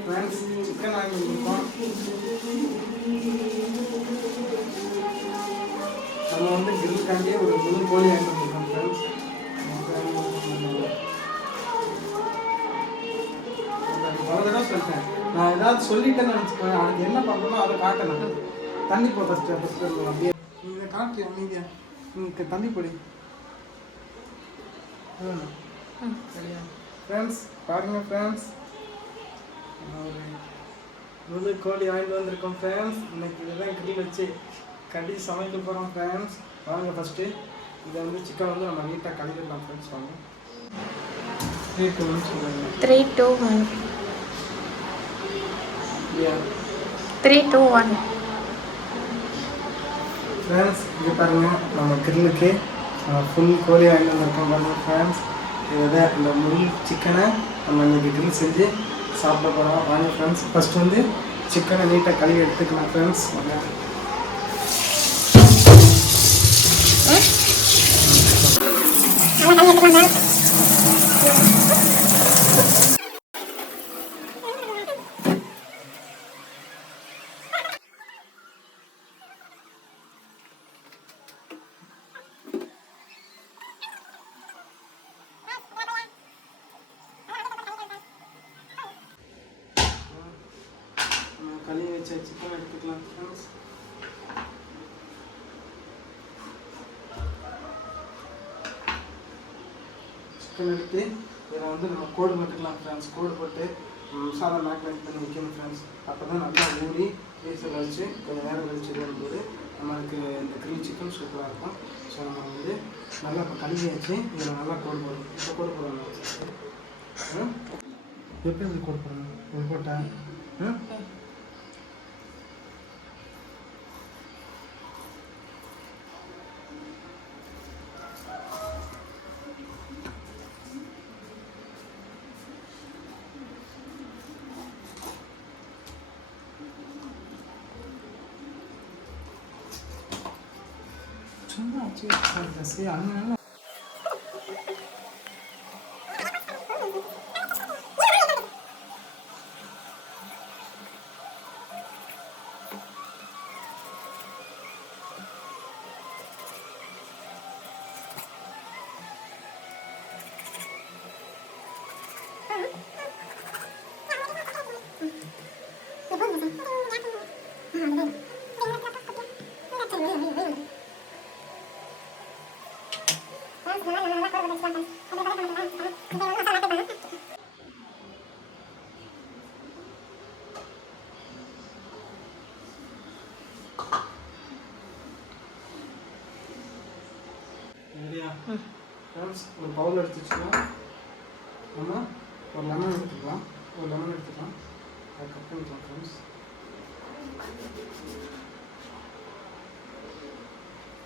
Friends chicken வாங்கி கொடுப்போம் நம்ம வந்து கிரில்காண்டியே ஒரு முழு கோழி வாங்கி கொடுக்கோம் ஃப்ரெண்ட்ஸ் பல தடவை சொல்லிட்டேன் நான் ஏதாவது சொல்லிட்டேன்னு நினச்சிக்கோங்க அதுக்கு என்ன பண்ணணுமோ அதை காட்டணும் தண்ணி போ ஃபஸ்ட்டு ஃபஸ்ட்டு அப்படியே நீங்கள் காட்டு அமைதியா நீங்கள் தண்ணி பொடி சரியா ஃப்ரெண்ட்ஸ் பாருங்க ஃப்ரெண்ட்ஸ் ஒரு முழு கோழி வாங்கிட்டு வந்திருக்கோம் ஃப்ரெண்ட்ஸ் இன்னைக்கு இதுதான் கிரில் வச்சு கடி சமைக்க போகிறோம் ஃப்ரெண்ட்ஸ் வாங்க ஃபஸ்ட்டு இதை வந்து சிக்கன் வந்து நம்ம நீட்டாக கழுவிடலாம் ஃப்ரெண்ட்ஸ் வாங்க. த்ரீ டூன்னு சொல்லுங்க. Three two one three two one friends இங்கே பாருங்க நம்ம கிரில்லுக்கு ஃபுல் கோழி வாங்கிட்டு வந்திருக்கோம் பாருங்க ஃப்ரெண்ட்ஸ் இதை இந்த முள் சிக்கனை நம்ம இன்னைக்கு கிரில் செஞ்சு சாப்பிட போகிறோம் வாங்க ஃப்ரெண்ட்ஸ் ஃபஸ்ட்டு வந்து சிக்கனை நீட்டாக கழுவி எடுத்துக்கலாம் ஃப்ரெண்ட்ஸ் கழுவி வச்ச சிக்கன் எடுத்துக்கலாம் ஃப்ரெண்ட்ஸ் சிக்கன் எடுத்து இதில் வந்து நம்ம கோடு போட்டுக்கலாம் ஃப்ரெண்ட்ஸ் கோடு போட்டு மசாலா மேக்னேட் பண்ணி வைக்கணும் ஃப்ரெண்ட்ஸ் அப்போ தான் நல்லா ஊறி பீஸில் வச்சு கொஞ்சம் நேரம் கழிச்சு வரும்போது நம்மளுக்கு இந்த கிரில் சிக்கன் சூப்பராக இருக்கும் ஸோ நம்ம வந்து நல்லா இப்போ கழுவி வச்சு இதில் நல்லா கோடு போடணும் இப்போ கோடு போடணும் ம்? எப்படி இப்படி கோடு போடணும் போட்டேன் வச்சு சரி அதனால ரெடியா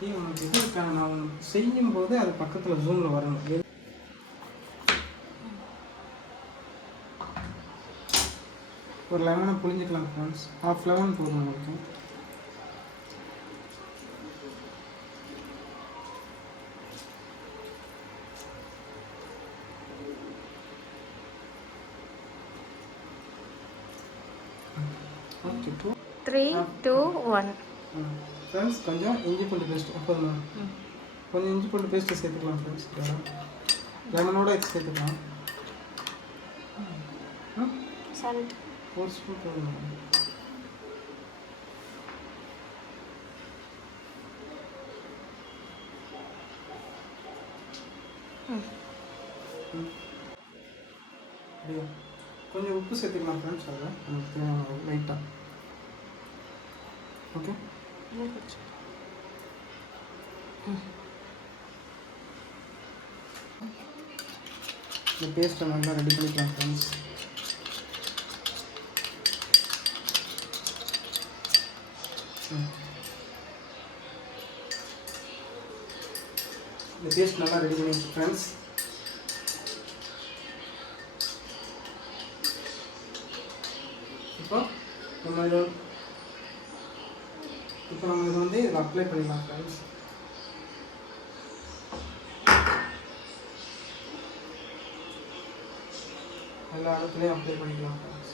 நீ உனக்கு இது இருக்கான நான் உனக்கு செய்யும் போது அது பக்கத்தில் ஜூமில் வரணும். ஒரு லெமனை புளிஞ்சிக்கலாம் ஃப்ரெண்ட்ஸ் ஹாஃப் லெமன் போதும் உங்களுக்கு. ஃப்ரெண்ட்ஸ் கொஞ்சம் இஞ்சி பூண்டு பேஸ்ட் போதுமா கொஞ்சம் இஞ்சி பூண்டு பேஸ்ட்டு சேர்த்துக்கலாம் ஃப்ரெண்ட்ஸ் லெமனோட இது சேர்த்துக்கலாம். ஒரு ஸ்பூன் போதுமா. கொஞ்சம் உப்பு சேர்த்துக்கலாம் ஃப்ரெண்ட்ஸ் அதில் லைட்டாக ஓகே இந்த பேஸ்ட்டை நல்லா ரெடி பண்ணிக்கலாம் ஃப்ரெண்ட்ஸ் இந்த பேஸ்ட் நல்லா ரெடி பண்ணி ஃப்ரெண்ட்ஸ் இப்போ நம்ம இதை இப்போ நம்ம இதை வந்து இதில் அப்ளை பண்ணிடலாம் ஃப்ரெண்ட்ஸ் எல்லா இடத்துலையும் அப்ளை பண்ணிக்கலாம் ஃப்ரெண்ட்ஸ்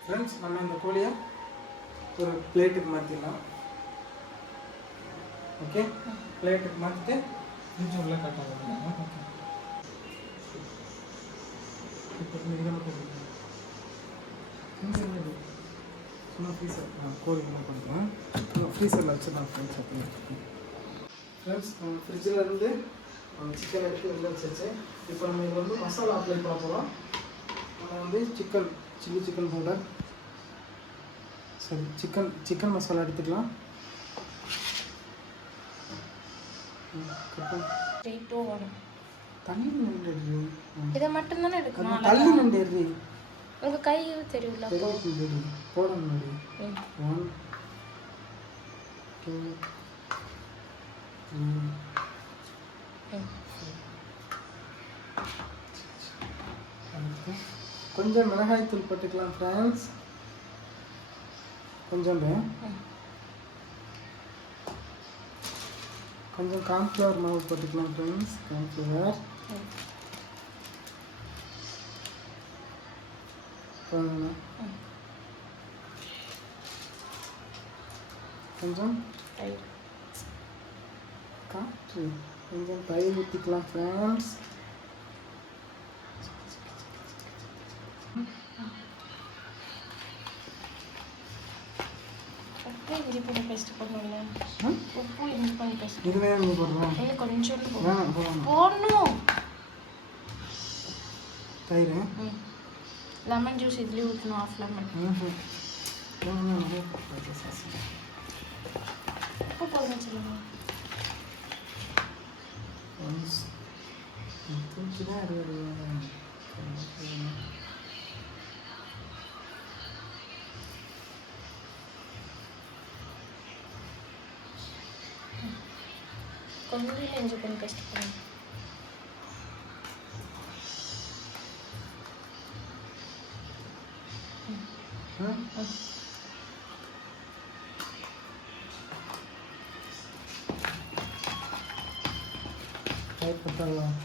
ஃப்ரெண்ட்ஸ் நம்ம இந்த கோழியை ஒரு பிளேட்டுக்கு மாற்றிடலாம் ஓகே பிளேட்டுக்கு மாற்றிட்டு கொஞ்சம் உள்ள கட்டாக ஓகே இப்போ சும்மா ஃப்ரீசர் நான் என்ன பண்ணுறேன் ஃப்ரீசரில் ஃப்ரெண்ட்ஸ் அப்படி ஃப்ரெண்ட்ஸ் நம்ம ஃப்ரிட்ஜில் இருந்து சிக்கன் எடுத்து வெளில வச்சாச்சு. இப்போ நம்ம வந்து மசாலா அப்ளை பண்ண போகிறோம் நம்ம வந்து சிக்கன் சில்லி சிக்கன் பவுடர் சரி சிக்கன் சிக்கன் மசாலா எடுத்துக்கலாம். தள்ளி நின்று இதை மட்டும் தானே எடுக்கணும் தள்ளி நின்று உங்கள் கை தெரியும் போடணும் ஒன் டூ த்ரீ கொஞ்சம் மிளகாய் தூள் போட்டுக்கலாம் ஃப்ரெண்ட்ஸ் கொஞ்சம் ம் கொஞ்சம் கார்ன்ஃப்ளவர் மாவு போட்டுக்கலாம் ஃப்ரெண்ட்ஸ் கார்ன்ஃப்ளவர் ம் போதுங்களா? ம் கொஞ்சம் ரைட் காற்று கொஞ்சம் தயிர் ஊற்றிக்கலாம் ஃப்ரெண்ட்ஸ் உப்பு இஞ்சி பூண்டு பேஸ்ட் போடணும்ல உப்பு இஞ்சி பூண்டு பேஸ்ட் இதுவே நீங்கள் போடுறோம் இன்னும் கொஞ்சோண்டு போடணும் வேணாம் போடணும் போடணும் தயிர் ம் லெமன் ஜூஸ் இதுலேயே ஊற்றணும் ஆஃப் லெமன் ம்ஹும். வேணாம்,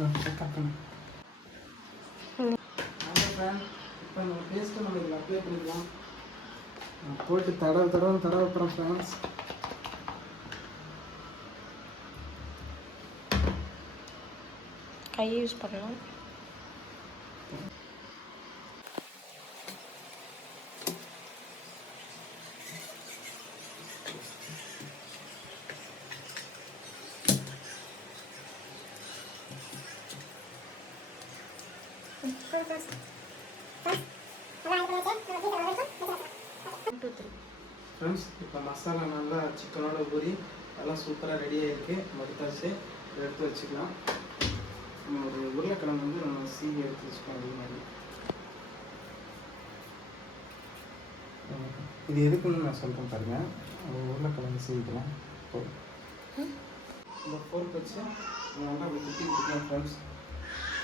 கட் பண்ணு இப்போ நம்ம பேஸ்ட்டு நம்ம இதில் அப்ளை பண்ணிக்கலாம் போட்டு தடவை தடவை தடவை ஃப்ரெண்ட்ஸ் கையை யூஸ் பண்ணலாம் நல்லா சிக்கனோட ஊறி எல்லாம் சூப்பராக ரெடியாக இருக்குது மறுத்தாச்சு எடுத்து வச்சுக்கலாம். நம்ம ஒரு உருளைக்கிழங்கு வந்து நம்ம சீவி எடுத்து வச்சுக்கலாம் அதே மாதிரி. இது எதுக்குன்னு நான் சொல்கிறேன் பாருங்கள் உருளைக்கிழங்கு சீவிக்கலாம். போதும். இந்த ஃபோர்க் வச்சு நல்லா அப்படி குத்தி விட்டுக்கலாம் ஃப்ரெண்ட்ஸ்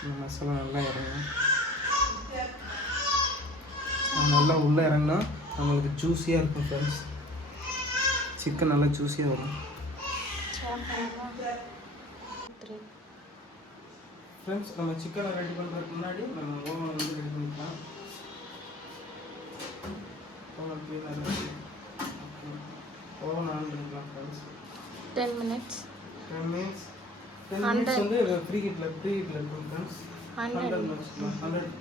இந்த மசாலா நல்லா இறங்கும் நல்லா உள்ளே இறங்கினா நம்மளுக்கு ஜூஸியாக இருக்கும் ஃப்ரெண்ட்ஸ் சிக்கன் நல்லா ஜூஸியாக வரும். ஃப்ரெண்ட்ஸ் நம்ம சிக்கனை ரெடி பண்ணுறதுக்கு முன்னாடி நம்ம ஓவன் வந்து ரெடி பண்ணிக்கலாம். ஓவன் ஓவன் ஆன் பண்ணிக்கலாம். Friends ten minutes ten minutes ten. Minutes வந்து ப்ரீ ஹீட்டில் ப்ரீ ஹீட்டில் இருக்கும் friends hundred hundred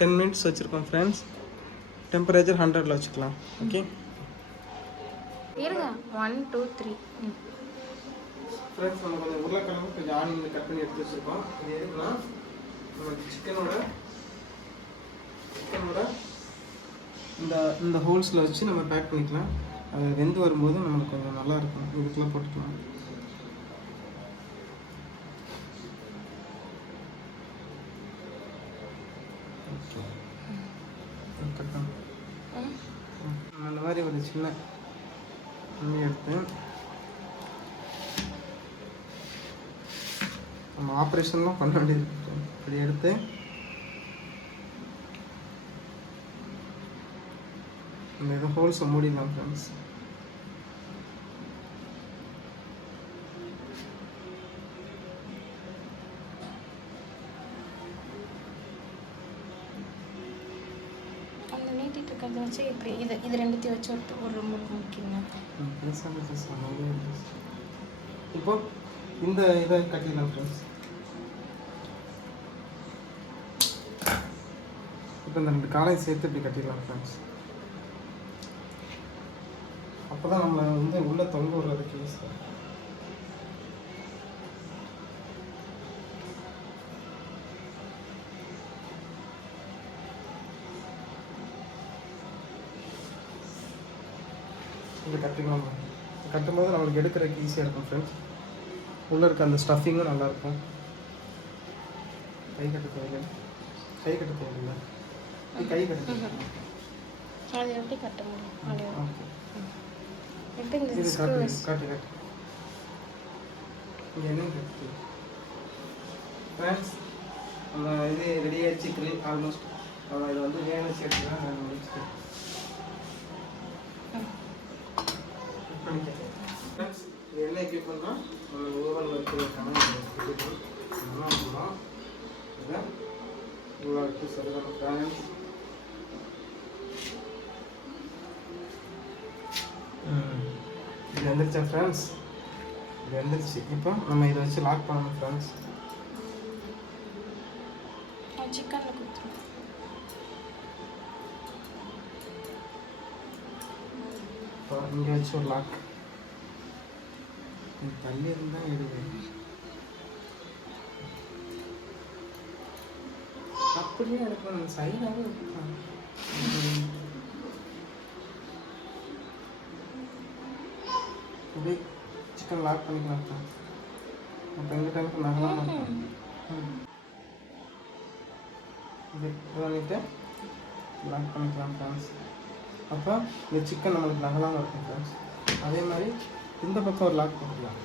ten minutes வச்சுருக்கோம் ஃப்ரெண்ட்ஸ் டெம்பரேச்சர் ஹண்ட்ரடில் வச்சுக்கலாம். ஓகே இருங்க. ஒன் டூ த்ரீ ஃப்ரெண்ட்ஸ் நம்ம கொஞ்சம் உருளைக்கிழங்கு கொஞ்சம் ஆனியன் கட் பண்ணி எடுத்து வச்சுருக்கோம். இது எதுக்குன்னா நம்ம சிக்கனோட சிக்கனோட இந்த இந்த ஹோல்ஸில் வச்சு நம்ம பேக் பண்ணிக்கலாம். அது வெந்து வரும்போது நமக்கு கொஞ்சம் நல்லா இருக்கும். இதுக்குள்ளே போட்டுக்கலாம். ஒரு சின்ன துணி எடுத்து நம்ம ஆப்ரேஷன்லாம் பண்ண வேண்டியது. இப்படி எடுத்து இந்த இது ஹோல்ஸை மூடிடலாம் ஃப்ரெண்ட்ஸ் நீட்டிட்டு இருக்கிறத வச்சு இப்படி இது இது ரெண்டுத்தையும் வச்சு ஒரு ஒரு முறுக்கு முக்கியங்க இப்போ இந்த இதை கட்டிடலாம் ஃப்ரெண்ட்ஸ் இப்போ இந்த ரெண்டு காலையும் சேர்த்து இப்படி கட்டிடலாம் ஃப்ரெண்ட்ஸ் அப்போ தான் நம்மளை வந்து உள்ளே தொங்க விடுறதுக்கு யூஸ் ஆகும். கட்டிக்கலாம் கட்டும்போது நம்மளுக்கு எடுக்கிறதுக்கு ஈஸியாக இருக்கும் ஃப்ரெண்ட்ஸ் உள்ளே இருக்க அந்த ஸ்டஃபிங்கும் நல்லாயிருக்கும் கை கட்ட தேவையில்லை. கை கட்ட தேவையில்லை. கை கட்ட. அது எப்படி கட்ட முடியும்? அப்படி வரும். ஓகே எப்படி இந்த இது காட்டு screws? காட்டு காட்டு. இங்கே என்ன கட்டு ஃப்ரெண்ட்ஸ் நம்ம இது ரெடி ஆயிடுச்சு க்ளீன் ஆல்மோஸ்ட் இதை வந்து வேணும் சேர்த்து தான் முடிச்சுட்டு ஃப்ரெண்ட்ஸ் இது என்ன எக்யூப்மெண்ட்னா ஓவனில் நல்லா இருக்கலாம் இதை வச்சு சரிதான் ஃப்ரெண்ட்ஸ் இது வந்துருச்சா ஃப்ரெண்ட்ஸ் இது வந்துருச்சு இப்போ நம்ம இதை வச்சு லாக் பண்ணணும் ஃப்ரெண்ட்ஸ் சிக்கனில் கொடுத்துருவோம் இப்போ இங்கே வச்சு ஒரு லாக் தள்ளி இருந்தால் எடுவேன் அப்படியே எடுப்பேன். சைடாகவே எடுப்பேன். அப்படியே சிக்கன் லாக் பண்ணிக்கலாம் friends. அப்போ எங்கள் டைமுக்கு நகலாம் மாட்டோம் இது லாக் பண்ணிக்கலாம் ஃப்ரெண்ட்ஸ் அப்போ இந்த சிக்கன் நம்மளுக்கு நகலாமல் இருக்கும் ஃப்ரெண்ட்ஸ் அதே மாதிரி இந்த பக்கம் ஒரு லாக் போட்டுக்கலாம்.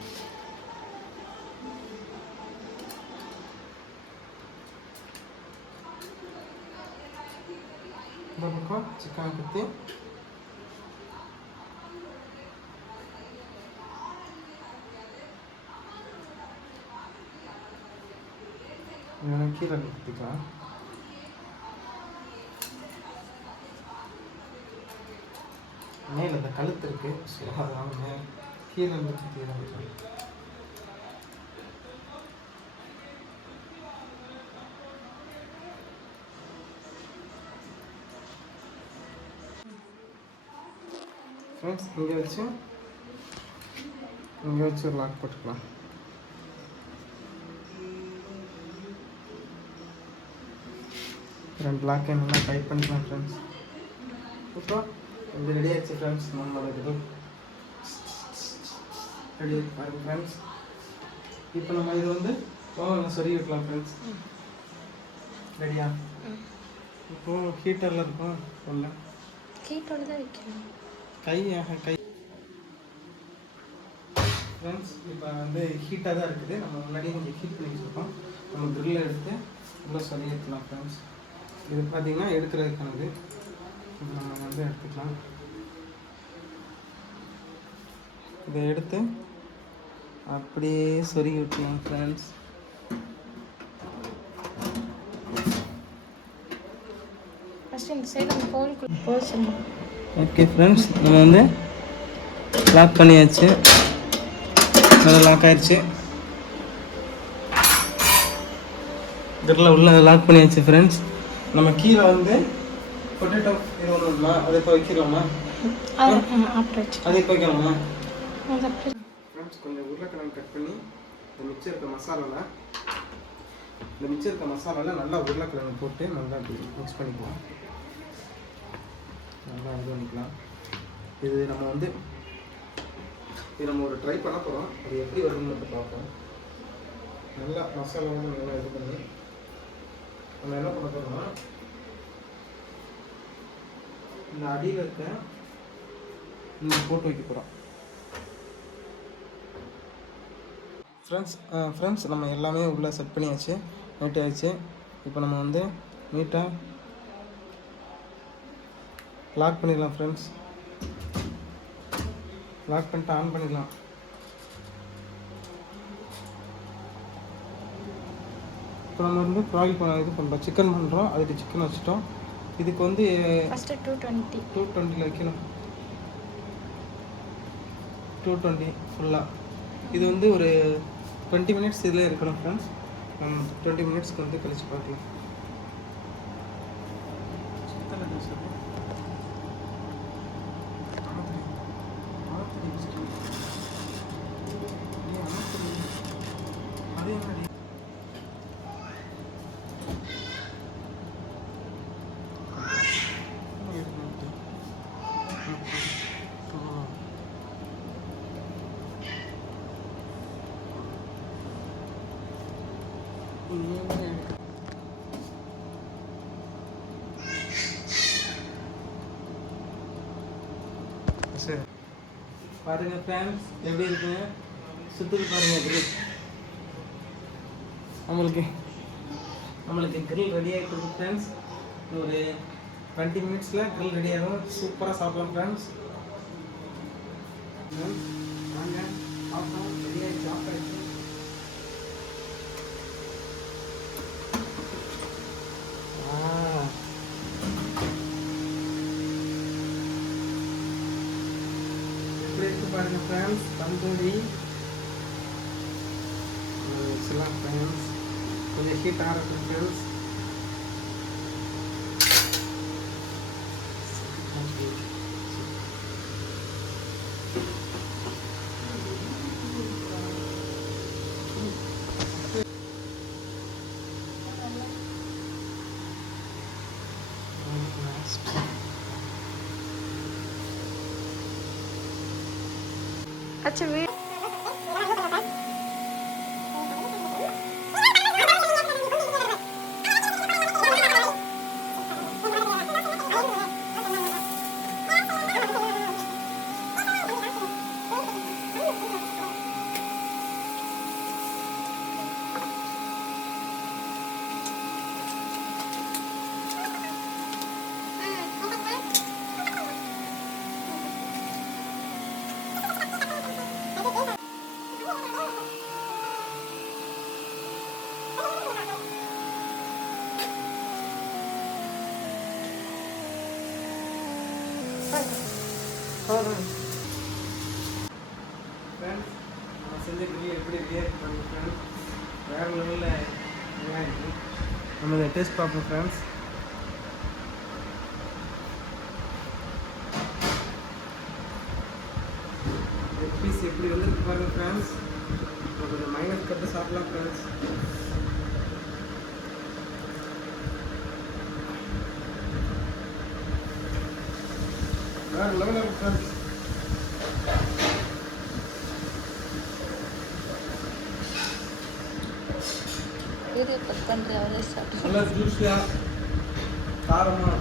இந்த பக்கம் சிக்கன் குத்தி கீழே குத்திக்கலாம் மேலே இந்த கழுத்து இருக்கு. ஸோ அதனால மே கீழே இருந்து கீழே வைக்கலாம் ஃப்ரெண்ட்ஸ் இங்கே வச்சு இங்கே வச்சு ஒரு லாக் போட்டுக்கலாம் ரெண்டு லாக் நல்லா டைட் பண்ணிக்கலாம் ஃப்ரெண்ட்ஸ் இப்போ இது ரெடி ஆயிடுச்சு ஃப்ரெண்ட்ஸ் நம்மளோட இது ரெடி பாருங்க ஃப்ரெண்ட்ஸ் இப்போ நம்ம இது வந்து ஓவனில் சொருகி வைக்கலாம் ஃப்ரெண்ட்ஸ் ரெடியா இப்போ ஹீட்டரில் இருக்கும் உள்ள கீட்டோட தான் வைக்கணும். கை கை. ஃப்ரெண்ட்ஸ் இப்போ வந்து ஹீட்டாக தான் இருக்குது. நம்ம முன்னாடியே கொஞ்சம் ஹீட் பண்ணி வச்சுருக்கோம் நம்ம க்ரில்லை எடுத்து உள்ள சொல்லி எடுக்கலாம் ஃப்ரெண்ட்ஸ் இது பார்த்தீங்கன்னா எடுக்கிறதுக்கானது நம்ம வந்து எடுத்துக்கலாம். இதை எடுத்து அப்படியே சொருகி விட்டுலாம் ஃப்ரெண்ட்ஸ் ஓகே ஃப்ரெண்ட்ஸ் நம்ம வந்து லாக் பண்ணியாச்சு நல்லா லாக் ஆயிடுச்சு இதில் உள்ள லாக் பண்ணியாச்சு ஃப்ரெண்ட்ஸ் நம்ம கீழே வந்து பொட்டேட்டோ இது அதை இப்போ வைக்கிறோமா அது இப்போ வைக்கலாமா கிராம்ஸ் கொஞ்சம் உருளைக்கிழங்கு கட் பண்ணி இந்த மிச்சம் இருக்க மசாலாவில் இந்த மிச்சம் இருக்க மசாலாவில் நல்லா உருளைக்கிழங்கு போட்டு நல்லா மிக்ஸ் பண்ணிக்கலாம். நல்லா இது பண்ணிக்கலாம். இது நம்ம வந்து இது நம்ம ஒரு ட்ரை பண்ண போகிறோம் அது எப்படி வருதுன்னு மட்டும் பார்ப்போம். நல்லா மசாலாவோட நல்லா இது பண்ணி நம்ம என்ன பண்ண போகிறோம்னா இந்த அடியில் இருக்க இந்த போட்டு வைக்க போகிறோம் ஃப்ரெண்ட்ஸ் ஃப்ரெண்ட்ஸ் நம்ம எல்லாமே உள்ளே செட் பண்ணியாச்சு. நீட் ஆயிடுச்சு. இப்போ நம்ம வந்து நீட்டாக லாக் பண்ணிடலாம் ஃப்ரெண்ட்ஸ் லாக் பண்ணிட்டு ஆன் பண்ணிக்கலாம் இப்போ நம்ம வந்து ப்ராயில் பண்ண இது பண்ணுறோம் சிக்கன் பண்ணுறோம் அதுக்கு சிக்கன் வச்சுட்டோம். இதுக்கு வந்து ஃபஸ்ட்டு டூ டுவெண்ட்டி டூ டுவெண்ட்டியில் வைக்கணும். டூ டுவெண்ட்டி ஃபுல்லாக இது வந்து ஒரு டுவெண்ட்டி மினிட்ஸ் இதில் இருக்கணும் ஃப்ரெண்ட்ஸ் நம்ம டுவெண்ட்டி மினிட்ஸ்க்கு வந்து கழிச்சு பார்க்கலாம் அதே மாதிரி சரி பாருங்க ஃபேன்ஸ் எப்படி இருக்குங்க சுற்றி பாருங்க எப்படி நம்மளுக்கு நம்மளுக்கு grill ரெடி ஆகிட்டு இருக்கு ஃப்ரெண்ட்ஸ் ஒரு டுவெண்ட்டி மினிட்ஸில் grill ரெடி ஆகும். சூப்பராக சாப்பிட்லாம் ஃப்ரெண்ட்ஸ் வாங்க சாப்பிட்டோம் ரெடி ஆகிடுச்சு பாருங்க ஃப்ரெண்ட்ஸ் தந்தூரி வச்சுலாம் ஃப்ரெண்ட்ஸ் கொஞ்சம் ஹீட் ஆகட்டும் ஃப்ரெண்ட்ஸ் अच्छा वीडियो நம்ம செஞ்ச கிரில் எப்படி ரெடியாக இருக்கு பாருங்க வேறு லெவலில் நல்லா இருக்கு நம்ம இதை டேஸ்ட் பார்ப்போம் ஃப்ரெண்ட்ஸ் பீஸ் எப்படி வந்துருக்கு பாருங்க ஃப்ரெண்ட்ஸ் கொஞ்சம் மைனஸ் கட்டு சாப்பிடலாம் ஃப்ரெண்ட்ஸ் வேறு லெவலில் இருக்கு பண்ணுறேன் அவரே சாப்பிட்டு நல்லா ஜூஸியாக காரமாக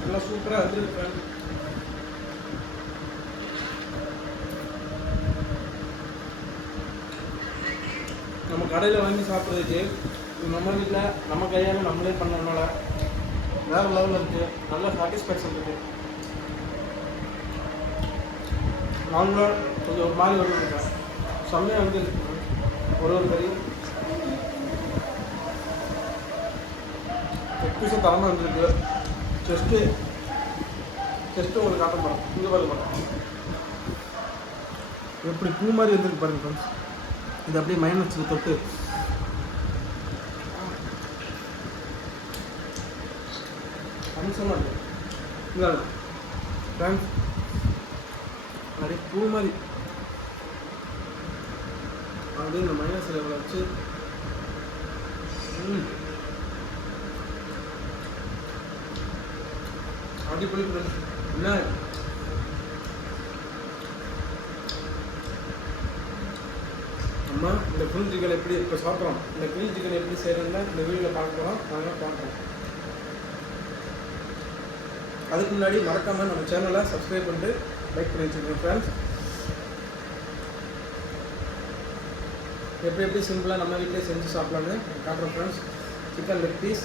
நல்லா சூப்பராக இருந்துருக்கு ஃப்ரெண்ட்ஸ் நம்ம கடையில் வாங்கி சாப்பிட்றதுக்கு நம்ம வீட்டில் நம்ம கையால் நம்மளே பண்ணனால வேறு லெவலில் இருக்குது நல்ல சாட்டிஸ்ஃபேக்ஷன் இருக்குது நாங்களும் கொஞ்சம் ஒரு மாதிரி வந்துருக்கேன் செம்மையாக வந்து ஒரு ஒரு கறி. பீஸும் தரமாக இருந்திருக்கு. செஸ்ட்டு செஸ்ட்டு உங்களுக்கு காட்ட போகிறோம் இங்கே பாருங்க பாருங்க. எப்படி பூ மாதிரி வந்துருக்கு பாருங்க ஃப்ரெண்ட்ஸ் இது அப்படியே மைனஸில் தொட்டு. அம்சமாக இருக்கு. இல்லை ஃப்ரெண்ட்ஸ் பூ மாதிரி அப்படியே இந்த மைனஸ் லெவலில் வச்சு. அப்படி அடிப்பொலி என்ன? அம்மா இந்த கிரில் சிக்கன் எப்படி இப்போ சாப்பிட்றோம்? இந்த கிரில் சிக்கன் எப்படி செய்யறதுன்னா இந்த வீடியோவில் பார்க்க போகிறோம் நாங்கள் பார்க்குறோம் அதுக்கு முன்னாடி மறக்காமல் நம்ம சேனலை சப்ஸ்கிரைப் பண்ணிட்டு லைக் பண்ணி வச்சுக்கோங்க ஃப்ரெண்ட்ஸ் எப்படி எப்படி சிம்பிளாக நம்ம வீட்டிலே செஞ்சு சாப்பிட்லான்னு காட்டுறோம் ஃப்ரெண்ட்ஸ் சிக்கன் லெக் பீஸ்